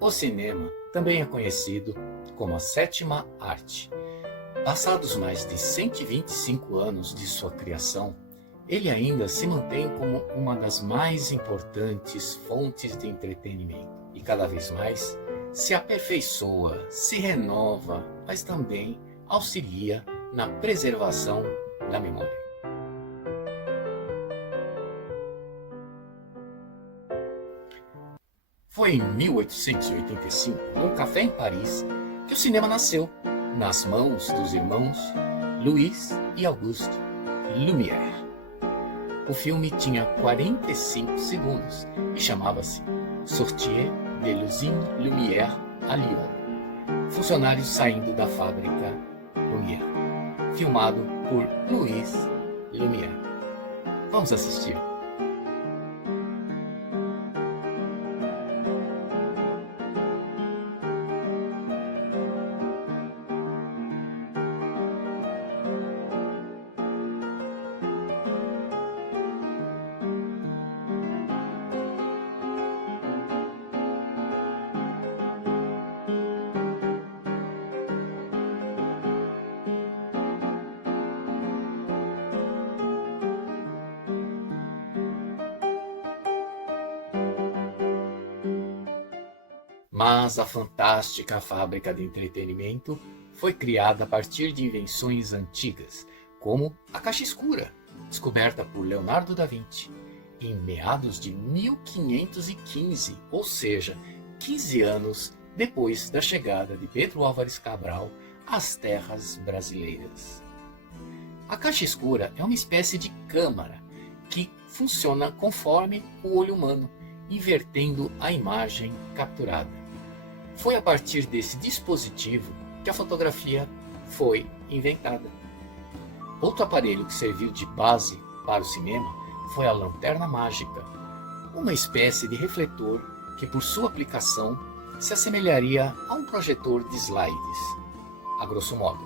O cinema também é conhecido como a sétima arte. Passados mais de 125 anos de sua criação, ele ainda se mantém como uma das mais importantes fontes de entretenimento e cada vez mais se aperfeiçoa, se renova, mas também auxilia na preservação da memória. Foi em 1885, num café em Paris, que o cinema nasceu, nas mãos dos irmãos Louis e Auguste Lumière. O filme tinha 45 segundos e chamava-se Sortie de l'usine Lumière à Lyon. Funcionários saindo da fábrica Lumière. Filmado por Louis Lumière. Vamos assistir. Mas a fantástica fábrica de entretenimento foi criada a partir de invenções antigas, como a caixa escura, descoberta por Leonardo da Vinci em meados de 1515, ou seja, 15 anos depois da chegada de Pedro Álvares Cabral às terras brasileiras. A caixa escura é uma espécie de câmara que funciona conforme o olho humano, invertendo a imagem capturada. Foi a partir desse dispositivo que a fotografia foi inventada. Outro aparelho que serviu de base para o cinema foi a lanterna mágica, uma espécie de refletor que, por sua aplicação, se assemelharia a um projetor de slides, a grosso modo,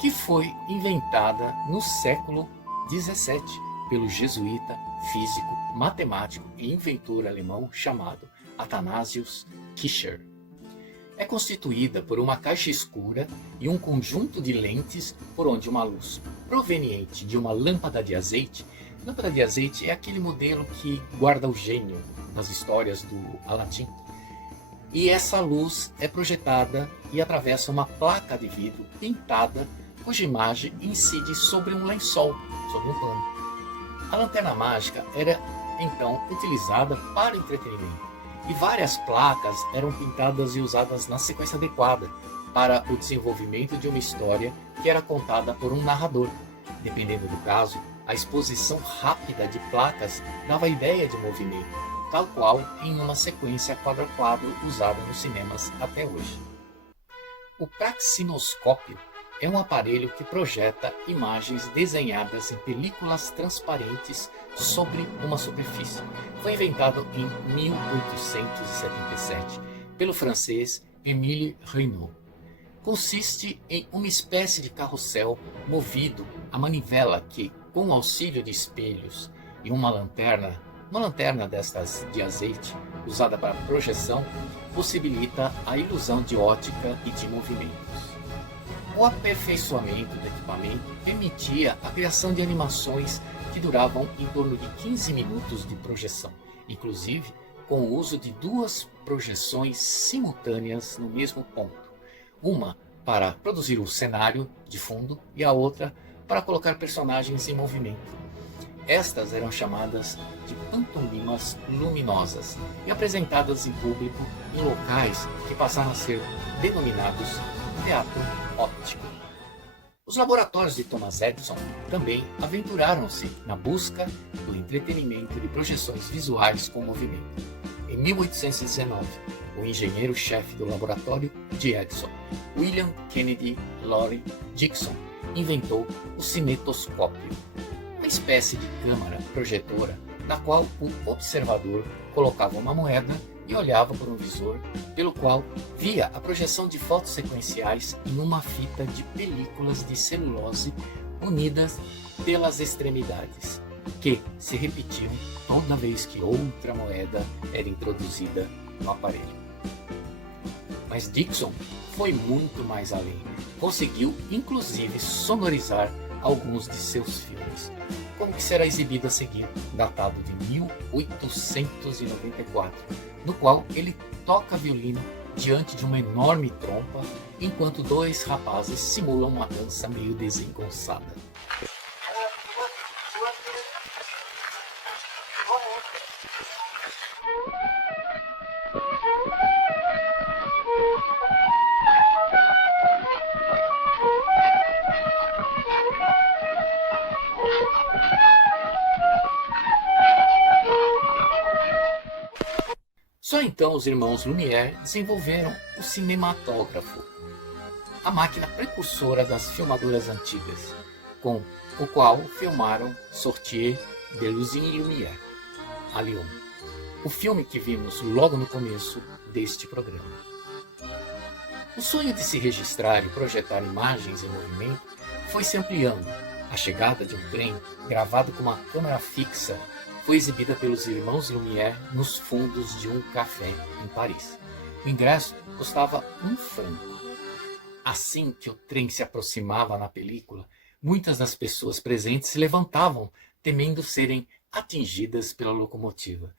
que foi inventada no século XVII pelo jesuíta, físico, matemático e inventor alemão chamado Athanasius Kircher. É constituída por uma caixa escura e um conjunto de lentes por onde uma luz proveniente de uma lâmpada de azeite. Lâmpada de azeite é aquele modelo que guarda o gênio das histórias do Aladim. E essa luz é projetada e atravessa uma placa de vidro pintada, cuja imagem incide sobre um lençol, sobre um pano. A lanterna mágica era então utilizada para entretenimento. E várias placas eram pintadas e usadas na sequência adequada para o desenvolvimento de uma história que era contada por um narrador. Dependendo do caso, a exposição rápida de placas dava a ideia de movimento, tal qual em uma sequência quadro a quadro usada nos cinemas até hoje. O praxinoscópio é um aparelho que projeta imagens desenhadas em películas transparentes sobre uma superfície. Foi inventado em 1877 pelo francês Émile Reynaud. Consiste em uma espécie de carrossel movido a manivela que, com o auxílio de espelhos e uma lanterna destas de azeite usada para projeção, possibilita a ilusão de ótica e de movimentos. O aperfeiçoamento do equipamento permitia a criação de animações que duravam em torno de 15 minutos de projeção, inclusive com o uso de duas projeções simultâneas no mesmo ponto, uma para produzir um cenário de fundo e a outra para colocar personagens em movimento. Estas eram chamadas de pantomimas luminosas e apresentadas em público em locais que passaram a ser denominados teatro óptico. Os laboratórios de Thomas Edison também aventuraram-se na busca do entretenimento de projeções visuais com movimento. Em 1819, o engenheiro-chefe do laboratório de Edison, William Kennedy Loring Dickson, inventou o cinetoscópio, uma espécie de câmara projetora na qual o observador colocava uma moeda e olhava por um visor, pelo qual via a projeção de fotos sequenciais em uma fita de películas de celulose unidas pelas extremidades, que se repetiam toda vez que outra moeda era introduzida no aparelho. Mas Dixon foi muito mais além. Conseguiu, inclusive, sonorizar alguns de seus filmes, como que será exibido a seguir, datado de 1894, no qual ele toca violino diante de uma enorme trompa, enquanto dois rapazes simulam uma dança meio desengonçada. Só então os irmãos Lumière desenvolveram o cinematógrafo, a máquina precursora das filmadoras antigas, com o qual filmaram Sorcier, Delusion e Lumière, a Lyon, o filme que vimos logo no começo deste programa. O sonho de se registrar e projetar imagens em movimento foi se ampliando. A chegada de um trem, gravado com uma câmera fixa, foi exibida pelos irmãos Lumière nos fundos de um café em Paris. O ingresso custava £1. Assim que o trem se aproximava na película, muitas das pessoas presentes se levantavam, temendo serem atingidas pela locomotiva.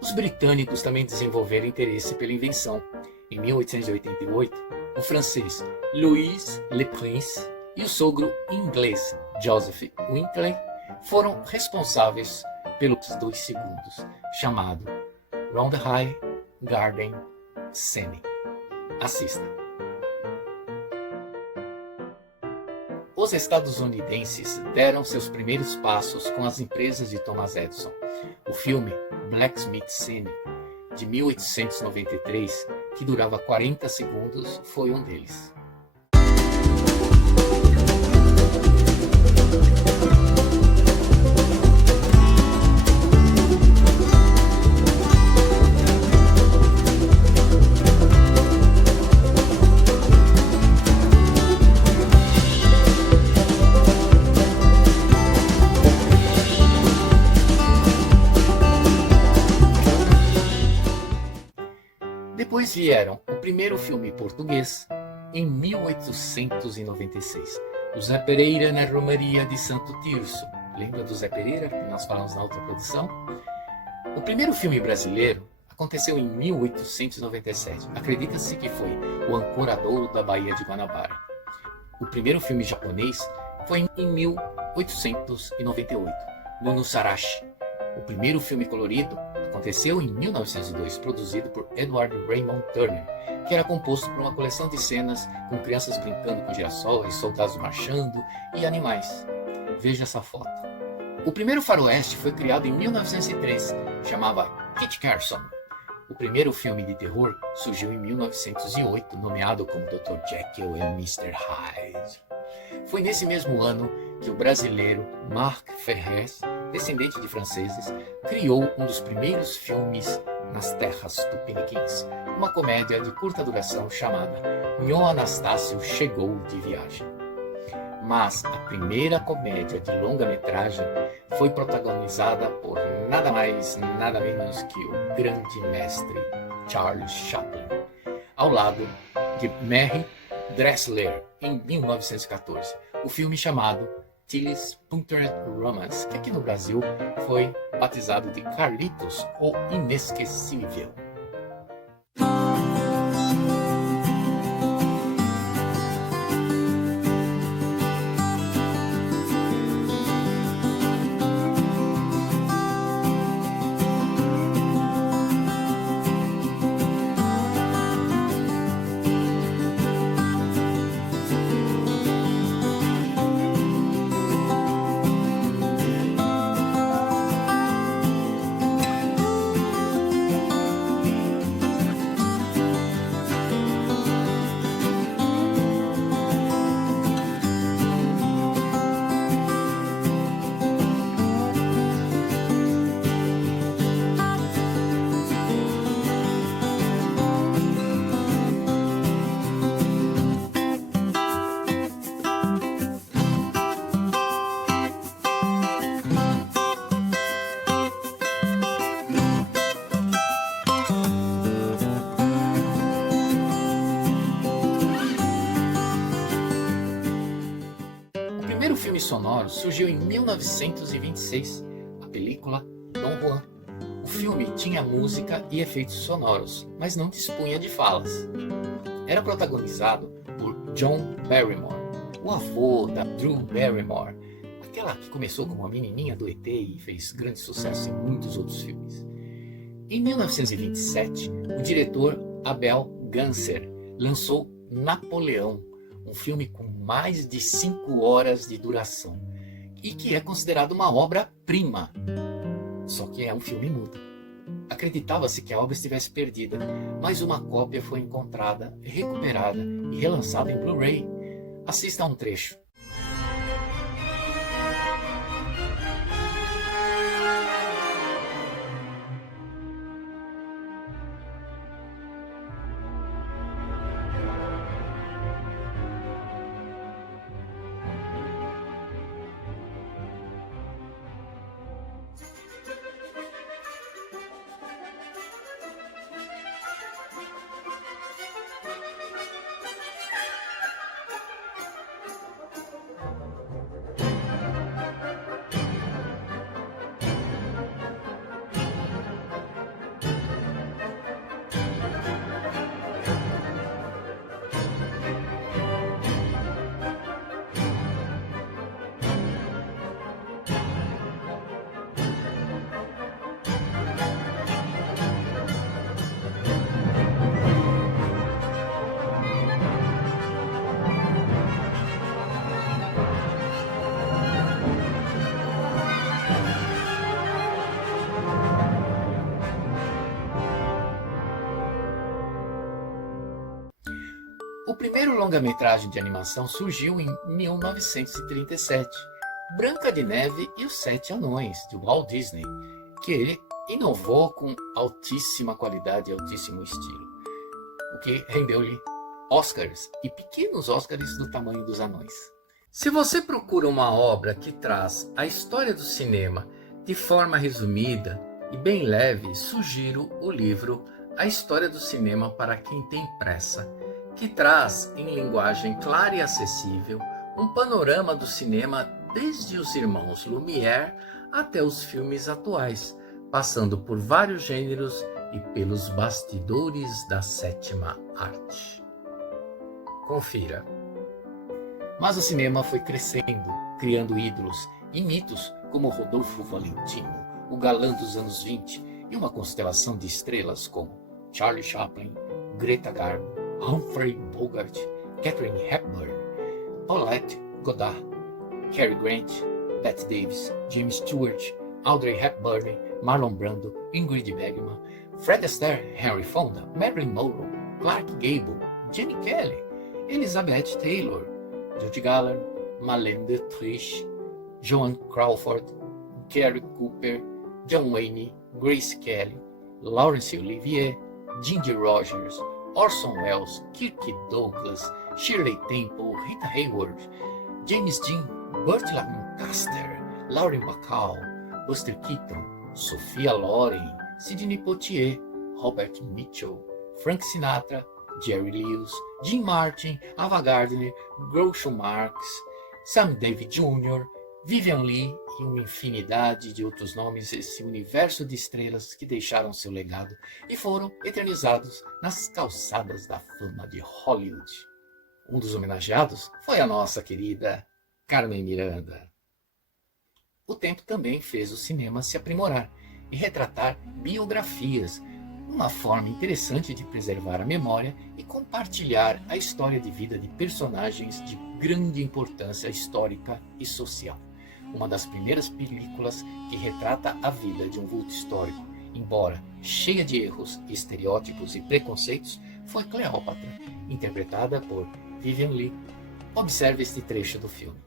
Os britânicos também desenvolveram interesse pela invenção. Em 1888, o francês Louis Le Prince e o sogro inglês Joseph Winkley foram responsáveis pelos 2 segundos, chamado Round the High Garden Scene. Assista. Os estadunidenses deram seus primeiros passos com as empresas de Thomas Edison. O filme Blacksmith Scene, de 1893, que durava 40 segundos, foi um deles. Depois vieram o primeiro filme português, em 1896, o Zé Pereira na Romaria de Santo Tirso. Lembra do Zé Pereira, que nós falamos na outra produção? O primeiro filme brasileiro aconteceu em 1897. Acredita-se que foi O Ancoradouro da Baía de Guanabara. O primeiro filme japonês foi em 1898, no Nusarashi. O primeiro filme colorido aconteceu em 1902, produzido por Edward Raymond Turner, que era composto por uma coleção de cenas com crianças brincando com girassóis, soldados marchando e animais. Veja essa foto. O primeiro faroeste foi criado em 1903, chamava Kit Carson. O primeiro filme de terror surgiu em 1908, nomeado como Dr. Jekyll e Mr. Hyde. Foi nesse mesmo ano que o brasileiro Marc Ferrez, descendente de franceses, criou um dos primeiros filmes nas terras tupiniquins, uma comédia de curta duração chamada Nhô Anastácio Chegou de Viagem. Mas a primeira comédia de longa-metragem foi protagonizada por nada mais, nada menos que o grande mestre Charles Chaplin, ao lado de Mary Dressler, em 1914, o filme chamado Tilly's Punctured Romance, que aqui no Brasil foi batizado de Carlitos, o Inesquecível. filme sonoro surgiu em 1926, a película Dom Juan. O filme tinha música e efeitos sonoros, mas não dispunha de falas. Era protagonizado por John Barrymore, o avô da Drew Barrymore, aquela que começou como a menininha do ET e fez grande sucesso em muitos outros filmes. Em 1927, o diretor Abel Ganser lançou Napoleão, um filme com mais de 5 horas de duração e que é considerado uma obra-prima. Só que é um filme mudo. Acreditava-se que a obra estivesse perdida, mas uma cópia foi encontrada, recuperada e relançada em Blu-ray. Assista a um trecho. O primeiro longa-metragem de animação surgiu em 1937, Branca de Neve e os Sete Anões, de Walt Disney, que ele inovou com altíssima qualidade e altíssimo estilo, o que rendeu-lhe Oscars e pequenos Oscars do tamanho dos anões. Se você procura uma obra que traz a história do cinema de forma resumida e bem leve, sugiro o livro A História do Cinema para Quem Tem Pressa, que traz, em linguagem clara e acessível, um panorama do cinema desde os irmãos Lumière até os filmes atuais, passando por vários gêneros e pelos bastidores da sétima arte. Confira. Mas o cinema foi crescendo, criando ídolos e mitos como Rodolfo Valentino, o galã dos anos 20, e uma constelação de estrelas como Charlie Chaplin, Greta Garbo, Humphrey Bogart, Katharine Hepburn, Paulette Goddard, Cary Grant, Bette Davis, James Stewart, Audrey Hepburn, Marlon Brando, Ingrid Bergman, Fred Astaire, Henry Fonda, Marilyn Monroe, Clark Gable, Jenny Kelly, Elizabeth Taylor, Judy Garland, Marlene Dietrich, Joan Crawford, Gary Cooper, John Wayne, Grace Kelly, Laurence Olivier, Ginger Rogers, Orson Welles, Kirk Douglas, Shirley Temple, Rita Hayworth, James Dean, Burt Lancaster, Lauren Bacall, Buster Keaton, Sophia Loren, Sidney Poitier, Robert Mitchell, Frank Sinatra, Jerry Lewis, Jim Martin, Ava Gardner, Groucho Marx, Sam Davis Jr., Vivian Leigh e uma infinidade de outros nomes, esse universo de estrelas que deixaram seu legado e foram eternizados nas calçadas da fama de Hollywood. Um dos homenageados foi a nossa querida Carmen Miranda. O tempo também fez o cinema se aprimorar e retratar biografias, uma forma interessante de preservar a memória e compartilhar a história de vida de personagens de grande importância histórica e social. Uma das primeiras películas que retrata a vida de um vulto histórico, embora cheia de erros, estereótipos e preconceitos, foi Cleópatra, interpretada por Vivian Leigh. Observe este trecho do filme.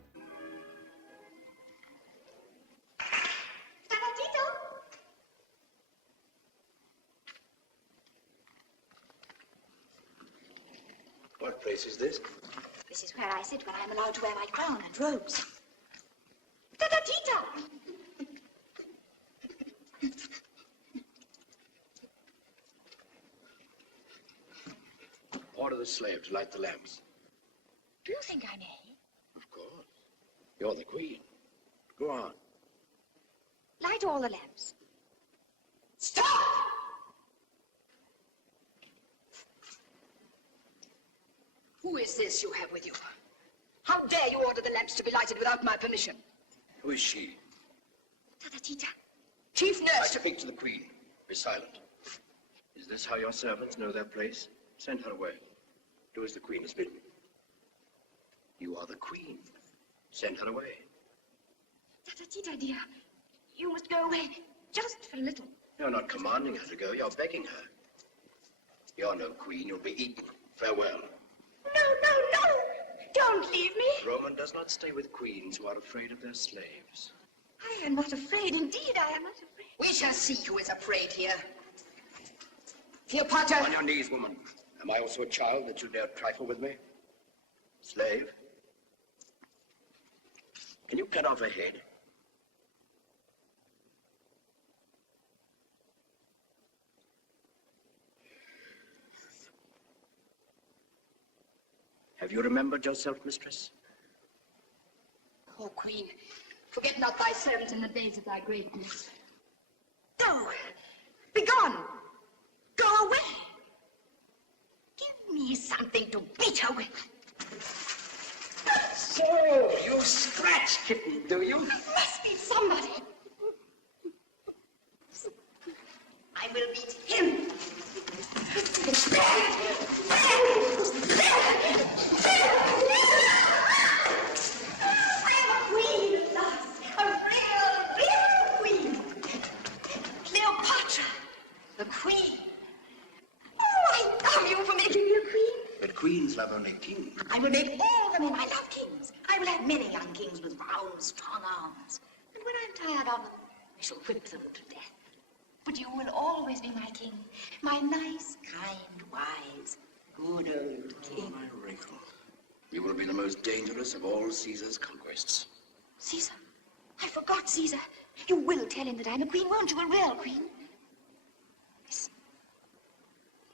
What place is this? This is where I sit when I'm allowed to wear my crown and robes. Tita! Order the slave to light the lamps. Do you think I may? Of course. You're the queen. Go on. Light all the lamps. Stop! Who is this you have with you? How dare you order the lamps to be lighted without my permission? Who is she? Tata Tita. Chief I nurse. speak to the queen. Be silent. Is this how your servants know their place? Send her away. Do as the queen has bidden. You are the queen. Send her away. Tata Tita, dear. You must go away. Just for a little. You're not commanding her to go. You're begging her. You're no queen. You'll be eaten. Farewell. No, no, no! Don't leave me. Roman does not stay with queens who are afraid of their slaves. I am not afraid. Indeed, I am not afraid. We shall see who is afraid here. Cleopatra. On your knees, woman. Am I also a child that you dare trifle with me? Slave? Can you cut off her head? Have you remembered yourself, mistress? O queen, forget not thy servant in the days of thy greatness. Go. Be gone. Go away. Give me something to beat her with. So, you scratch kitten, do you? Must be somebody. I will beat him. I am a queen at last. A real queen. Cleopatra, the queen. Oh, I love you for making me a queen. But queens love only kings. I will make all the men I love kings. I will have many young kings with round, strong arms. And when I'm tired of them, I shall whip them to death. But you will always be my king, my nice, kind, wise, good old king. My wrinkle. You will be the most dangerous of all Caesar's conquests. Caesar, I forgot Caesar. You will tell him that I'm a queen, won't you? A real queen. Listen.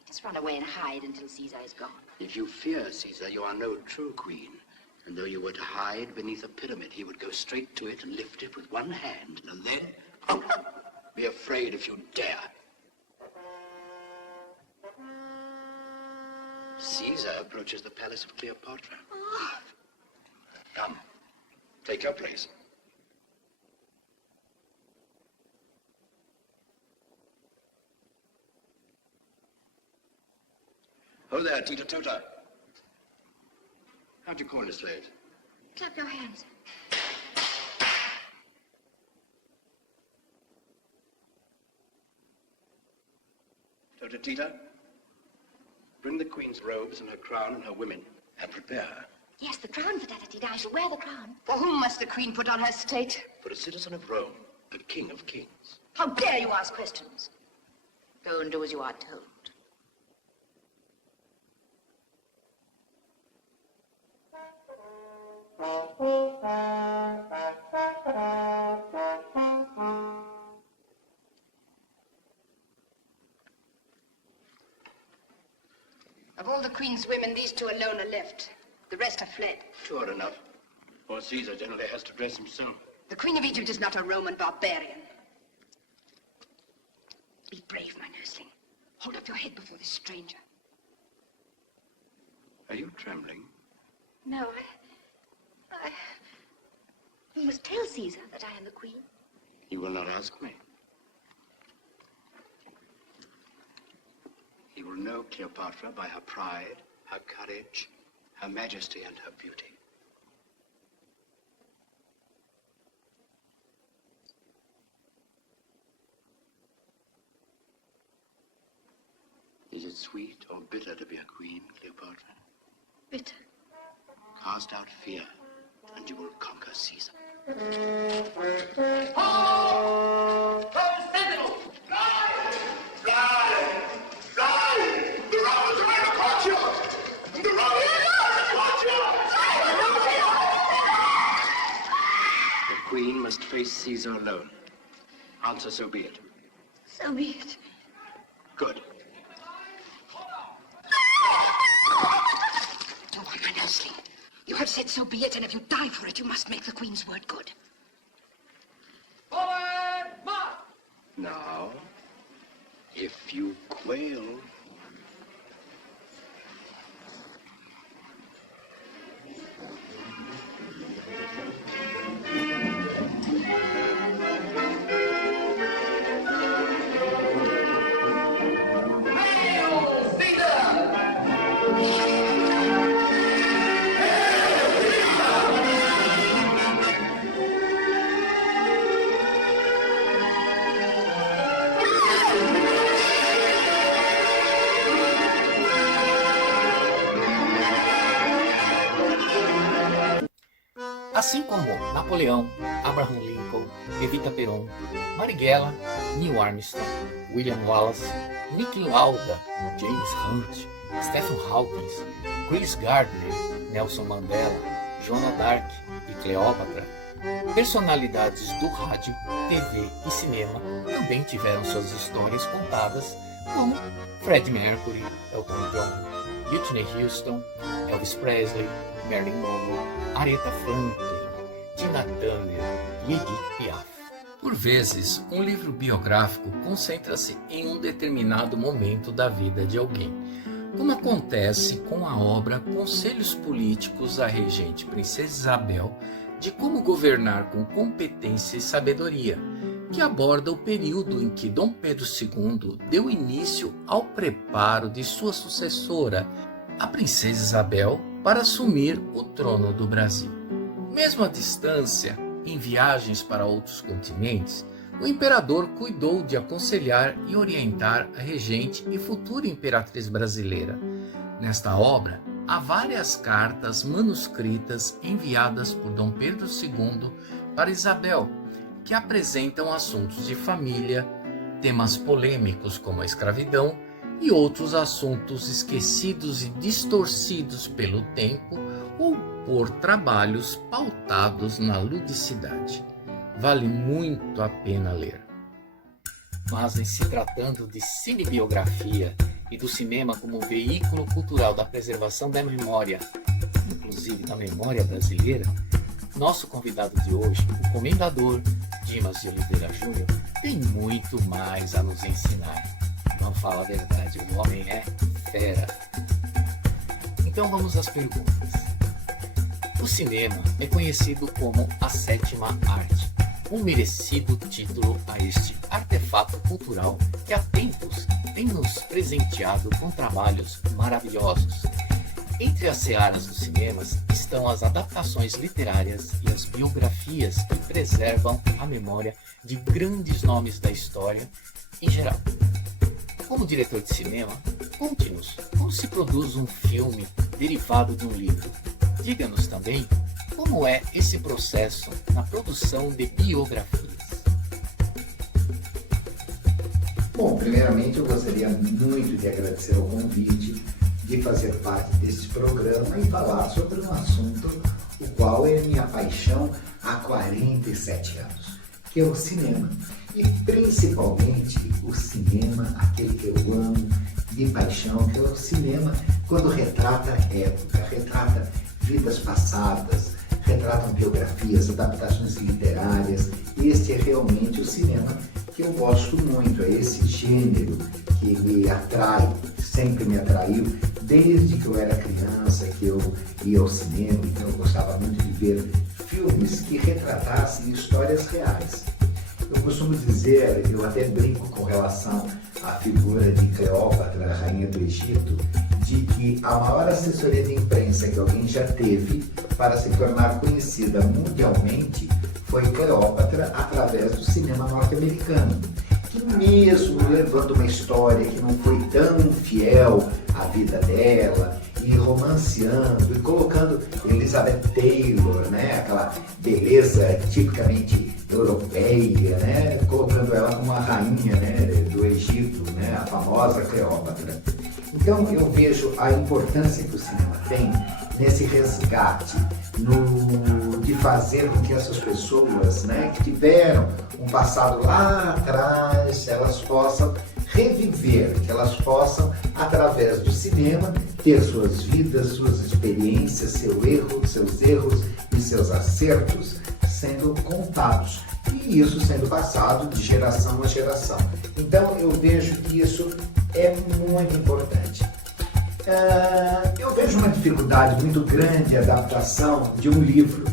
Just run away and hide until Caesar is gone. If you fear Caesar, you are no true queen. And though you were to hide beneath a pyramid, he would go straight to it and lift it with one hand, and then be afraid if you dare. Caesar approaches the palace of Cleopatra. Come, take your place. Oh there, Tita Tota. How'd you call this slave? Clap your hands. Tota Tita, bring the queen's robes and her crown and her women, and prepare her. Yes, the crown for Tata Tita. I shall wear the crown. For whom must the queen put on her state? For a citizen of Rome, the king of kings. How dare you ask questions? Go and do as you are told. Of all the queen's women, these two alone are left. The rest have fled. Two are enough. For Caesar generally has to dress himself. The queen of Egypt is not a Roman barbarian. Be brave, my nursling. Hold up your head before this stranger. Are you trembling? No, You must tell Caesar that I am the queen. He will not ask me. He will know Cleopatra by her pride, her courage, her majesty, and her beauty. Is it sweet or bitter to be a queen, Cleopatra? Bitter. Cast out fear, and you will conquer Caesar. The queen must face Caesar alone. Answer, so be it. So be it. Good. Don't worry, my nursling. You have said so be it, and if you die for it, you must make the Queen's word good. Now, if you quail... Assim como Napoleão, Abraham Lincoln, Evita Peron, Marighella, Neil Armstrong, William Wallace, Niki Lauda, James Hunt, Stephen Hawking, Chris Gardner, Nelson Mandela, Joana d'Arc e Cleópatra, personalidades do rádio, TV e cinema também tiveram suas histórias contadas, como Freddie Mercury, Elton John, Whitney Houston, Elvis Presley, Marilyn Monroe, Aretha Franklin, Tina Turner e Edith Piaf. Por vezes, um livro biográfico concentra-se em um determinado momento da vida de alguém, como acontece com a obra Conselhos Políticos à Regente Princesa Isabel, de como governar com competência e sabedoria, que aborda o período em que Dom Pedro II deu início ao preparo de sua sucessora, a Princesa Isabel, para assumir o trono do Brasil. Mesmo à distância, em viagens para outros continentes, o imperador cuidou de aconselhar e orientar a regente e futura imperatriz brasileira. Nesta obra, há várias cartas manuscritas enviadas por Dom Pedro II para Isabel, que apresentam assuntos de família, temas polêmicos como a escravidão e outros assuntos esquecidos e distorcidos pelo tempo ou por trabalhos pautados na ludicidade. Vale muito a pena ler. Mas em se tratando de cinebiografia e do cinema como veículo cultural da preservação da memória, inclusive da memória brasileira, nosso convidado de hoje, o comendador Dimas de Oliveira Júnior, tem muito mais a nos ensinar. Vamos falar a verdade, o homem é fera. Então vamos às perguntas. O cinema é conhecido como a sétima arte, um merecido título a este artefato cultural que há tempos tem nos presenteado com trabalhos maravilhosos. Entre as searas dos cinemas estão as adaptações literárias e as biografias que preservam a memória de grandes nomes da história em geral. Como diretor de cinema, conte-nos como se produz um filme derivado de um livro. Diga-nos também como é esse processo na produção de biografias. Bom, primeiramente eu gostaria muito de agradecer o convite de fazer parte deste programa e falar sobre um assunto o qual é minha paixão há 47 anos, que é o cinema. E principalmente o cinema, aquele que eu amo de paixão, que é o cinema quando retrata época, retrata vidas passadas, retratam biografias, adaptações literárias. Este é realmente o cinema que eu gosto muito, é esse gênero que me atrai, sempre me atraiu, desde que eu era criança, que eu ia ao cinema, então eu gostava muito de ver filmes que retratassem histórias reais. Eu costumo dizer, eu até brinco com relação à figura de Cleópatra, a rainha do Egito, de que a maior assessoria de imprensa que alguém já teve para se tornar conhecida mundialmente foi Cleópatra através do cinema norte-americano, que mesmo levando uma história que não foi tão fiel à vida dela, e romanceando, e colocando Elizabeth Taylor, né, aquela beleza tipicamente europeia, né, colocando ela como a rainha, né, do Egito, né, a famosa Cleópatra. Então eu vejo a importância que o cinema tem nesse resgate, de fazer com que essas pessoas, né, que tiveram um passado lá atrás, elas possam reviver, que elas possam, através do cinema, ter suas vidas, suas experiências, seus erros e seus acertos sendo contados. E isso sendo passado de geração a geração. Então eu vejo que isso é muito importante. Eu vejo uma dificuldade muito grande de adaptação de um livro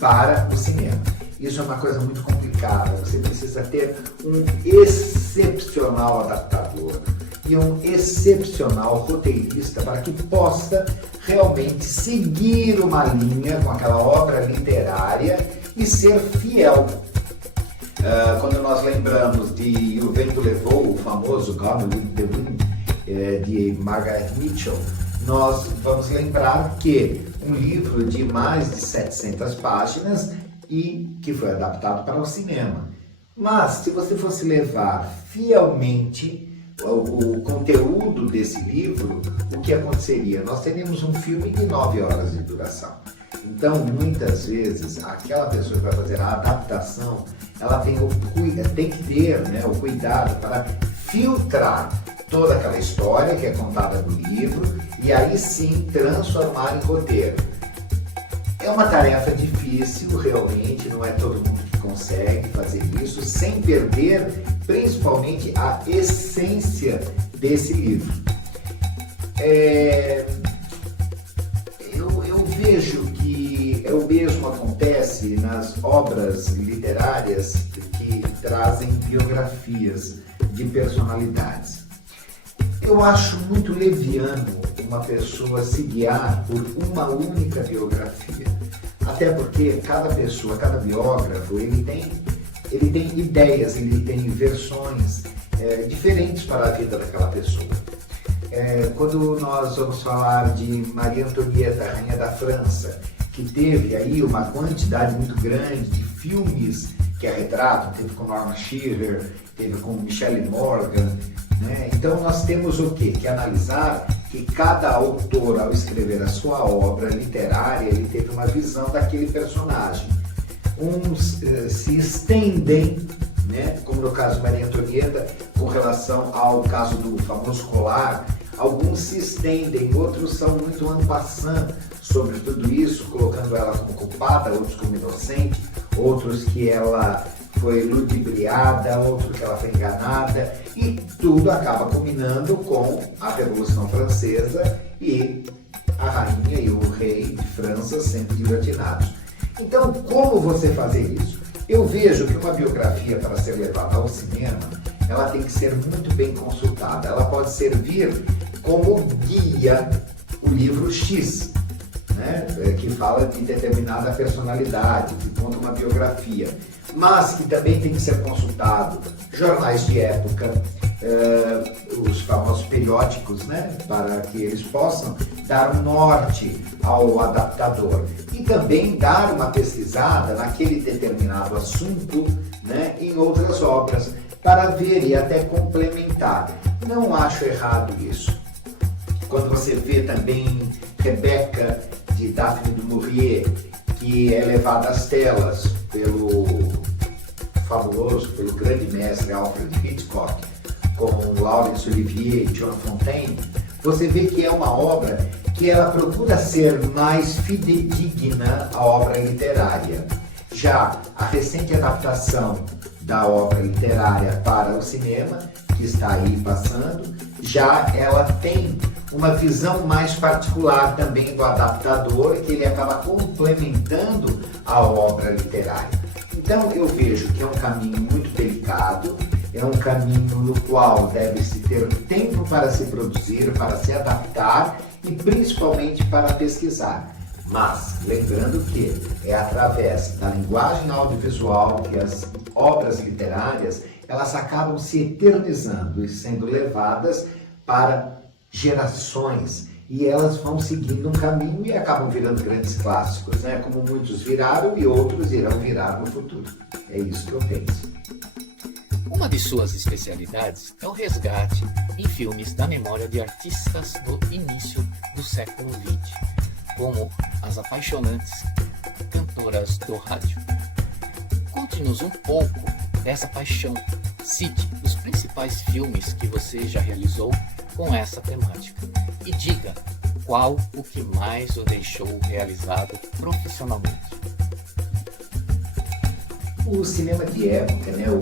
para o cinema. Isso é uma coisa muito complicada. Você precisa ter um excepcional adaptador e um excepcional roteirista para que possa realmente seguir uma linha com aquela obra literária e ser fiel. Quando nós lembramos de O Vento Levou, o famoso Gone with the Wind, de Margaret Mitchell, nós vamos lembrar que um livro de mais de 700 páginas e que foi adaptado para o cinema. Mas, se você fosse levar fielmente o conteúdo desse livro, o que aconteceria? Nós teríamos um filme de 9 horas de duração. Então, muitas vezes, aquela pessoa que vai fazer a adaptação, ela tem que ter, né, o cuidado para filtrar toda aquela história que é contada no livro e aí sim transformar em roteiro. É uma tarefa difícil, realmente, não é todo mundo que consegue fazer isso sem perder principalmente a essência desse livro. Eu vejo que o mesmo acontece nas obras literárias que trazem biografias de personalidades. Eu acho muito leviano uma pessoa se guiar por uma única biografia. Até porque cada pessoa, cada biógrafo, ele tem ideias, ele tem versões diferentes para a vida daquela pessoa. Quando nós vamos falar de Maria Antonieta, Rainha da França, que teve aí uma quantidade muito grande de filmes que a retratam, teve com Norma Shearer, teve com Michelle Morgan, né? Então nós temos o quê? Que analisar que cada autor, ao escrever a sua obra literária, ele teve uma visão daquele personagem. Uns se estendem, né? Como no caso de Maria Antonieta, com relação ao caso do famoso colar, alguns se estendem, outros são muito en passant sobre tudo isso, colocando ela como culpada, outros como inocente, outros que ela foi ludibriada, outro que ela foi enganada, e tudo acaba culminando com a Revolução Francesa e a rainha e o rei de França sendo guilhotinados. Então, como você fazer isso? Eu vejo que uma biografia, para ser levada ao cinema, ela tem que ser muito bem consultada. Ela pode servir como guia, o livro X, né? Que fala de determinada personalidade, que conta uma biografia, mas que também tem que ser consultado jornais de época, os famosos periódicos, né? Para que eles possam dar um norte ao adaptador e também dar uma pesquisada naquele determinado assunto, né? Em outras obras, para ver e até complementar. Não acho errado isso. Quando você vê também Rebeca, de Daphne du Maurier, que é levada às telas pelo grande mestre Alfred Hitchcock, com Laurence Olivier e John Fontaine, você vê que é uma obra que ela procura ser mais fidedigna à obra literária. Já a recente adaptação da obra literária para o cinema, que está aí passando, já ela tem uma visão mais particular também do adaptador, que ele acaba complementando a obra literária. Então eu vejo que é um caminho muito delicado, é um caminho no qual deve-se ter tempo para se produzir, para se adaptar e principalmente para pesquisar. Mas lembrando que é através da linguagem audiovisual que as obras literárias elas acabam se eternizando e sendo levadas para gerações, e elas vão seguindo um caminho e acabam virando grandes clássicos, né? Como muitos viraram e outros irão virar no futuro. É isso que eu penso. Uma de suas especialidades é o resgate em filmes da memória de artistas do início do século XX, como as apaixonantes cantoras do rádio. Conte-nos um pouco dessa paixão Cite os principais filmes que você já realizou com essa temática e diga qual o que mais o deixou realizado profissionalmente. O cinema de época, né? O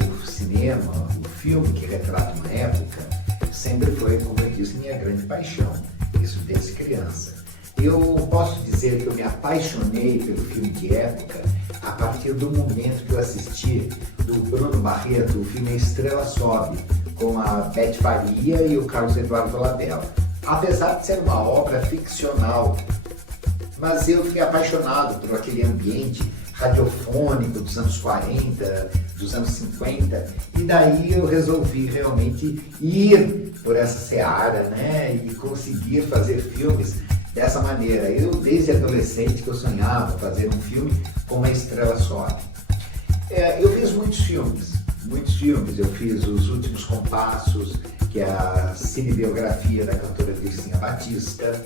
filme que retrata uma época, sempre foi, como eu disse, minha grande paixão. Isso desde criança. Eu posso dizer que eu me apaixonei pelo filme de época a partir do momento que eu assisti do Bruno Barreto, o filme Estrela Sobe, com a Beth Faria e o Carlos Eduardo Labella. Apesar de ser uma obra ficcional, mas eu fiquei apaixonado por aquele ambiente radiofônico dos anos 40, dos anos 50, e daí eu resolvi realmente ir por essa seara, né, e conseguir fazer filmes dessa maneira. Eu, desde adolescente, que eu sonhava fazer um filme como a Estrela Sobe. Eu fiz muitos filmes. Eu fiz Os Últimos Compassos, que é a cinebiografia da cantora Dircinha Batista.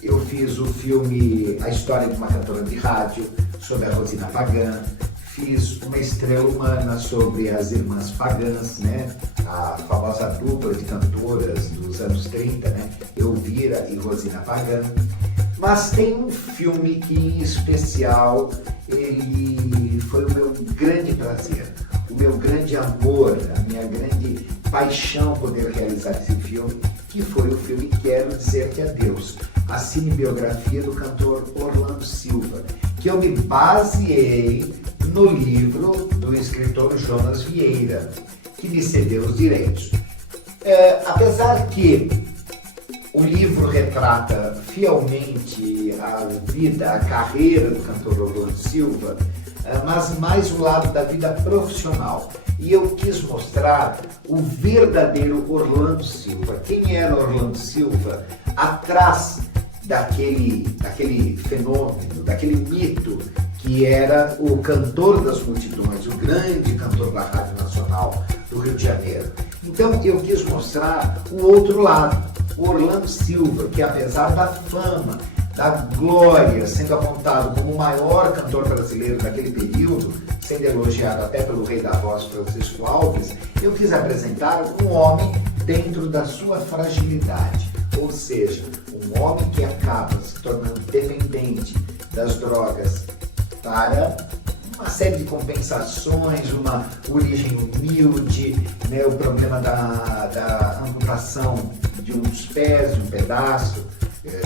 Eu fiz o filme A História de uma Cantora de Rádio, sobre a Rosina Pagan. Fiz Uma Estrela Humana, sobre as Irmãs Pagãs, né? A famosa dupla de cantoras dos anos 30, né? Elvira e Rosina Pagan. Mas tem um filme que, em especial, ele foi o meu grande prazer, o meu grande amor, a minha grande paixão poder realizar esse filme, que foi o filme Quero Dizer-te Adeus, a cinebiografia do cantor Orlando Silva, que eu me baseei no livro do escritor Jonas Vieira, que me cedeu os direitos. Apesar que o livro retrata fielmente a vida, a carreira do cantor Orlando Silva, mas mais o lado da vida profissional. E eu quis mostrar o verdadeiro Orlando Silva. Quem era Orlando Silva atrás daquele fenômeno, daquele mito que era o cantor das multidões, o grande cantor da Rádio Nacional do Rio de Janeiro. Então eu quis mostrar o outro lado, o Orlando Silva, que apesar da fama, da glória, sendo apontado como o maior cantor brasileiro daquele período, sendo elogiado até pelo rei da voz Francisco Alves, eu quis apresentar um homem dentro da sua fragilidade, ou seja, um homem que acaba se tornando dependente das drogas para uma série de compensações, uma origem humilde, né, o problema da amputação de um dos pés, de um pedaço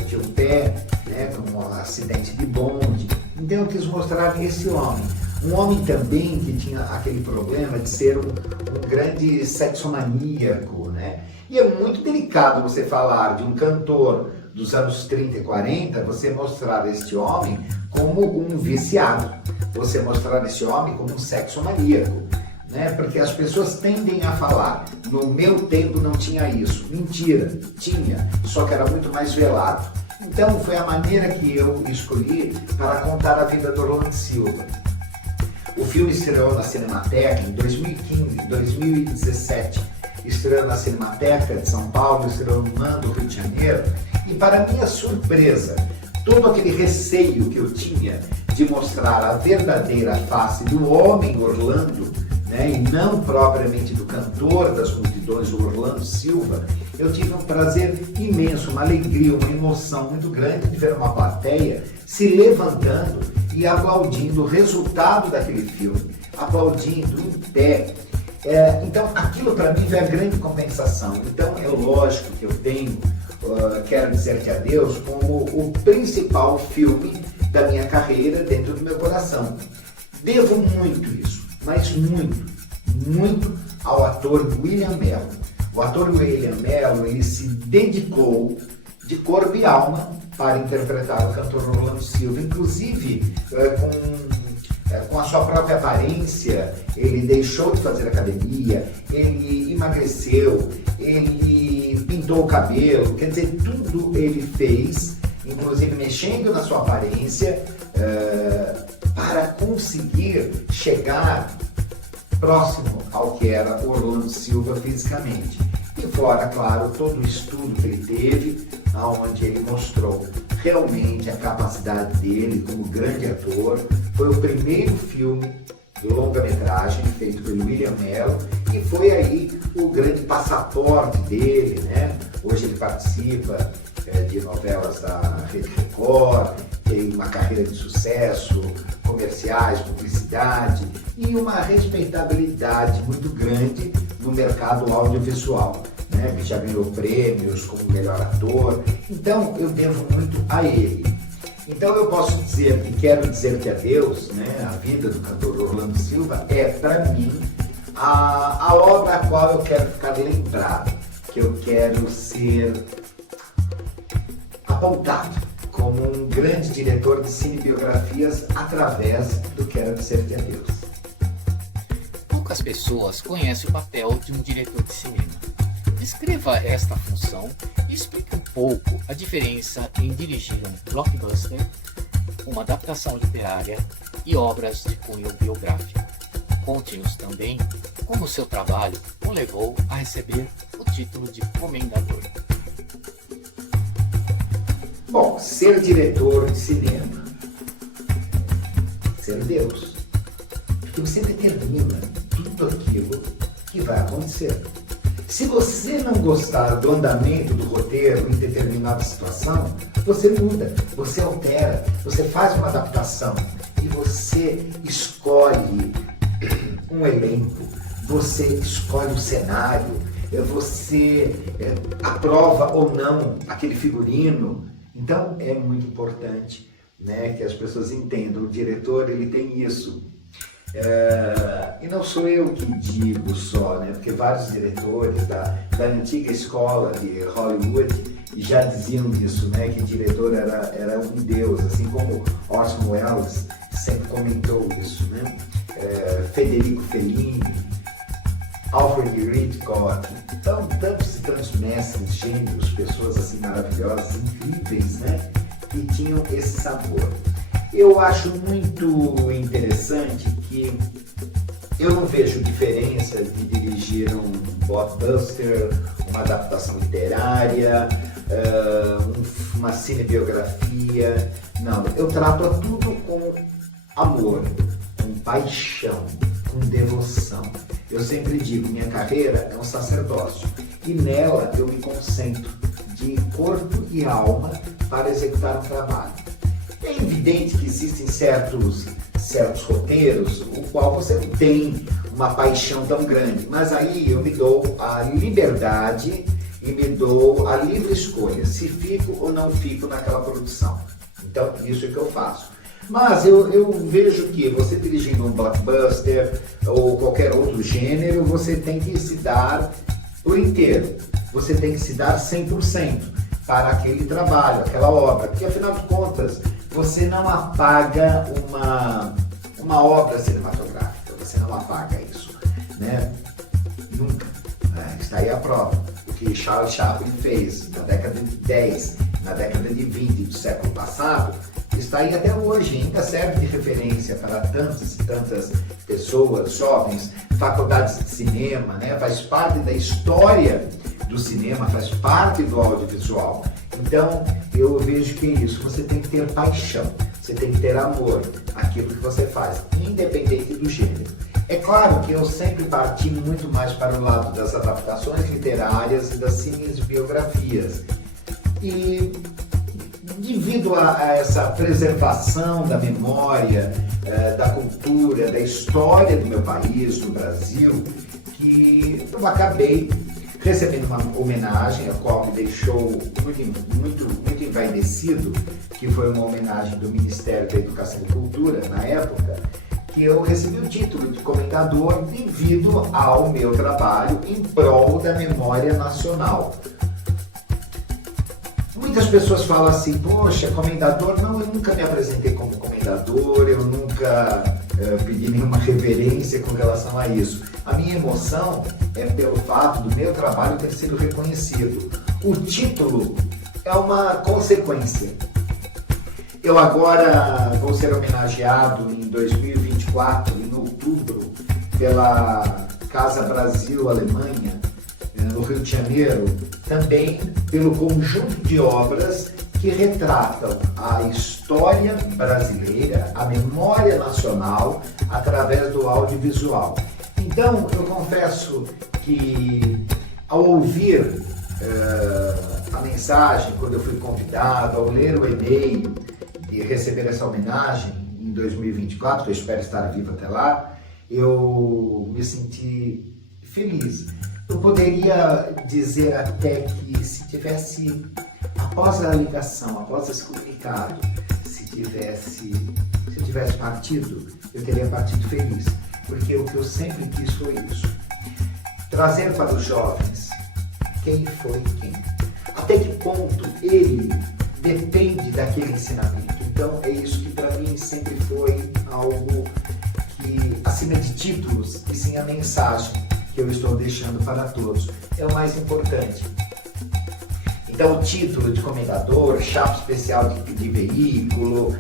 de um pé, né, com um acidente de bonde. Então eu quis mostrar esse homem. Um homem também que tinha aquele problema de ser um grande sexomaníaco, né? E é muito delicado você falar de um cantor dos anos 30 e 40, você mostrar este homem como um viciado, você mostrar esse homem como um sexomaníaco, né? Porque as pessoas tendem a falar, no meu tempo não tinha isso. Mentira, tinha, só que era muito mais velado. Então foi a maneira que eu escolhi para contar a vida do Orlando Silva. O filme estreou na Cinemateca em 2015, 2017. Estreou na Cinemateca de São Paulo, estreou no MAN do Rio de Janeiro. E para minha surpresa, todo aquele receio que eu tinha de mostrar a verdadeira face do homem Orlando, né, e não propriamente do cantor das multidões, o Orlando Silva, eu tive um prazer imenso, uma alegria, uma emoção muito grande de ver uma plateia se levantando e aplaudindo o resultado daquele filme, aplaudindo em pé. Então aquilo para mim foi a grande compensação. Então é lógico que eu tenho Quero Dizer-te Adeus como o principal filme da minha carreira dentro do meu coração. Devo muito isso, mas muito ao ator William Mello. O ator William Mello, ele se dedicou de corpo e alma para interpretar o cantor Orlando Silva, inclusive com a sua própria aparência. Ele deixou de fazer academia, ele emagreceu, ele pintou o cabelo, quer dizer, tudo ele fez, inclusive mexendo na sua aparência, para conseguir chegar próximo ao que era Orlando Silva fisicamente. E fora, claro, todo o estudo que ele teve, onde ele mostrou realmente a capacidade dele como grande ator. Foi o primeiro filme do longa-metragem feito pelo William Mello, e foi aí o grande passaporte dele, né? Hoje ele participa de novelas da Rede Record, tem uma carreira de sucesso, comerciais, publicidade e uma respeitabilidade muito grande no mercado audiovisual, né? Ele já ganhou prêmios como melhor ator, então eu devo muito a ele. Então eu posso dizer e quero dizer que adeus, né? A vida do cantor Orlando Silva é, para mim, a obra a qual eu quero ficar lembrado, que eu quero ser apontado como um grande diretor de cinebiografias através do Quero Dizer-te Adeus. Poucas pessoas conhecem o papel de um diretor de cinema. Descreva esta função e explique um pouco a diferença em dirigir um blockbuster, uma adaptação literária e obras de cunho biográfico. Conte-nos também como seu trabalho o levou a receber o título de comendador. Bom, ser diretor de cinema, ser Deus, porque você determina tudo aquilo que vai acontecer. Se você não gostar do andamento do roteiro em determinada situação, você muda, você altera, você faz uma adaptação e você escolhe um elenco, você escolhe um cenário, você aprova ou não aquele figurino. Então é muito importante, né, que as pessoas entendam, o diretor ele tem isso. E não sou eu que digo só, né, porque vários diretores da antiga escola de Hollywood já diziam isso, né, que o diretor era um deus, assim como Orson Welles sempre comentou isso, né? Federico Fellini, Alfred Hitchcock, então tantos e tantos mestres, gênios, pessoas assim maravilhosas, incríveis, né, que tinham esse sabor. Eu acho muito interessante que eu não vejo diferença de dirigir um blockbuster, uma adaptação literária, uma cinebiografia. Não, eu trato a tudo com amor, com paixão, com devoção. Eu sempre digo, minha carreira é um sacerdócio e nela eu me concentro de corpo e alma para executar um trabalho. É evidente que existem certos roteiros, o qual você não tem uma paixão tão grande, mas aí eu me dou a liberdade e me dou a livre escolha, se fico ou não fico naquela produção. Então, isso é que eu faço. Mas eu vejo que você dirigindo um blockbuster ou qualquer outro gênero, você tem que se dar por inteiro, você tem que se dar 100% para aquele trabalho, aquela obra, porque afinal de contas, você não apaga uma obra cinematográfica, você não apaga isso, né? Nunca. Está aí a prova. O que Charles Chaplin fez na década de 10, na década de 20 do século passado, está aí até hoje, ainda serve de referência para tantas e tantas pessoas, jovens, faculdades de cinema, né? Faz parte da história do cinema, faz parte do audiovisual. Então, eu vejo que é isso, você tem que ter paixão, você tem que ter amor àquilo que você faz, independente do gênero. É claro que eu sempre parti muito mais para o lado das adaptações literárias e das cinebiografias. E devido a essa preservação da memória, da cultura, da história do meu país, do Brasil, que eu acabei recebendo uma homenagem, a qual me deixou muito envaidecido, que foi uma homenagem do Ministério da Educação e Cultura, na época, que eu recebi o título de comendador devido ao meu trabalho em prol da memória nacional. Muitas pessoas falam assim, poxa, comendador, não, eu nunca me apresentei como comendador, eu nunca pedi nenhuma reverência com relação a isso. A minha emoção é pelo fato do meu trabalho ter sido reconhecido. O título é uma consequência. Eu agora vou ser homenageado em 2024, em outubro, pela Casa Brasil Alemanha, no Rio de Janeiro, também pelo conjunto de obras que que retratam a história brasileira, a memória nacional, através do audiovisual. Então, eu confesso que, ao ouvir a mensagem, quando eu fui convidado, ao ler o e-mail e receber essa homenagem em 2024, que eu espero estar vivo até lá, eu me senti feliz. Eu poderia dizer até que se tivesse, após a ligação, após esse comunicado, se eu tivesse partido, eu teria partido feliz. Porque o que eu sempre quis foi isso. Trazer para os jovens quem foi quem. Até que ponto ele depende daquele ensinamento. Então é isso que para mim sempre foi algo que, acima de títulos, e sim a mensagem que eu estou deixando para todos, é o mais importante. Então o título de comendador, chapa especial de veículo,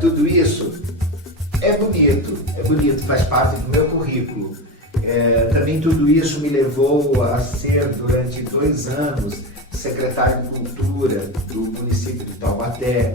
tudo isso é bonito, faz parte do meu currículo. Também tudo isso me levou a ser, durante 2 anos, secretário de Cultura do município de Taubaté,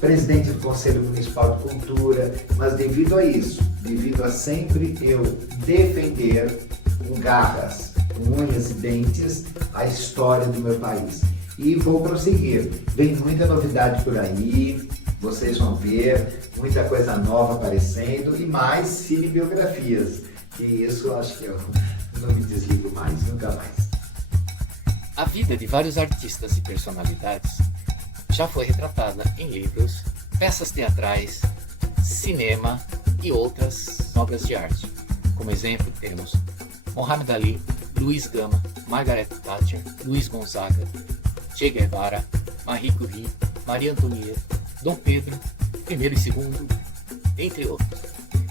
presidente do Conselho Municipal de Cultura, mas devido a isso, devido a sempre eu defender com garras, com unhas e dentes, a história do meu país. E vou prosseguir. Vem muita novidade por aí, vocês vão ver muita coisa nova aparecendo e mais cinebiografias. E isso eu acho que eu não me desligo mais, nunca mais. A vida de vários artistas e personalidades já foi retratada em livros, peças teatrais, cinema e outras obras de arte. Como exemplo, temos Muhammad Ali, Luiz Gama, Margaret Thatcher, Luiz Gonzaga, Che Guevara, Marie Curie, Maria Antonieta, Dom Pedro, I e II, entre outros.